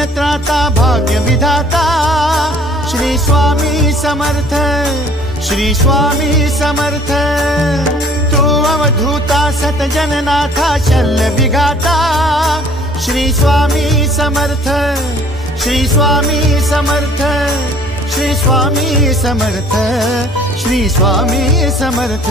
दीन भाग्य विधाता श्री स्वामी समर्थ, श्री स्वामी समर्थ। तू अवधूता सत जन नाथा शल्य विघाता श्री स्वामी समर्थ, श्री स्वामी समर्थ। श्री स्वामी समर्थ, श्री स्वामी समर्थ।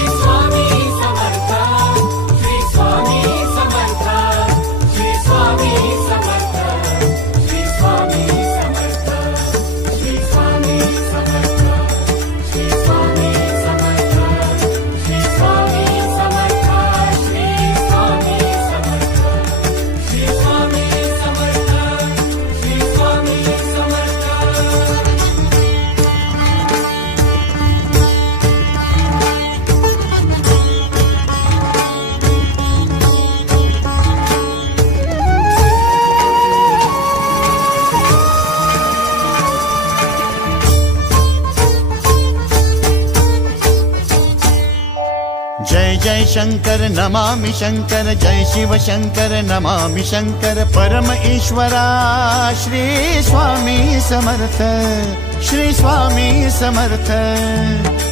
जय शंकर नमामि शंकर जय शिव शंकर नमामि शंकर। परम ईश्वरा श्री स्वामी समर्थ श्री स्वामी समर्थ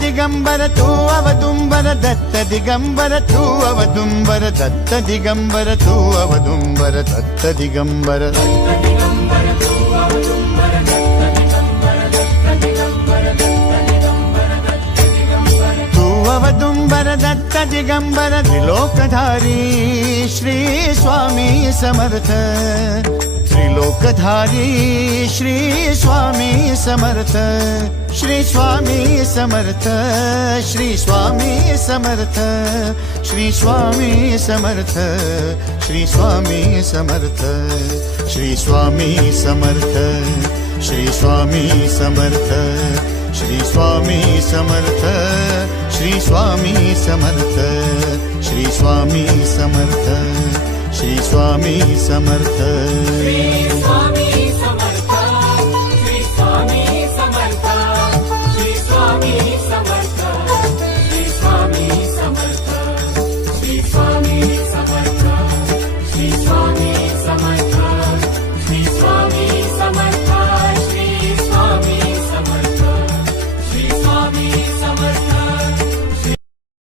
ദിഗംബര തൂവവ തുംബര ദത്ത ദിഗംബര തൂവവ തുംബര ദത്ത ദിഗംബര തൂവവ തുംബര ദത്ത ദിഗംബര തൂവവ തുംബര ദത്ത ദിഗംബര ത്രിലോകധാരി ശ്രീ സ്വാമി സമർത്ഥ. समर्थ श्री स्वामी समर्थ श्री स्वामी समर्थ श्री स्वामी समर्थ श्री स्वामी समर्थ श्री स्वामी समर्थ श्री स्वामी समर्थ श्री स्वामी समर्थ श्री स्वामी समर्थ श्री स्वामी समर्थ श्री स्वामी समर्थ श्री स्वामी समर्थ श्री स्वामी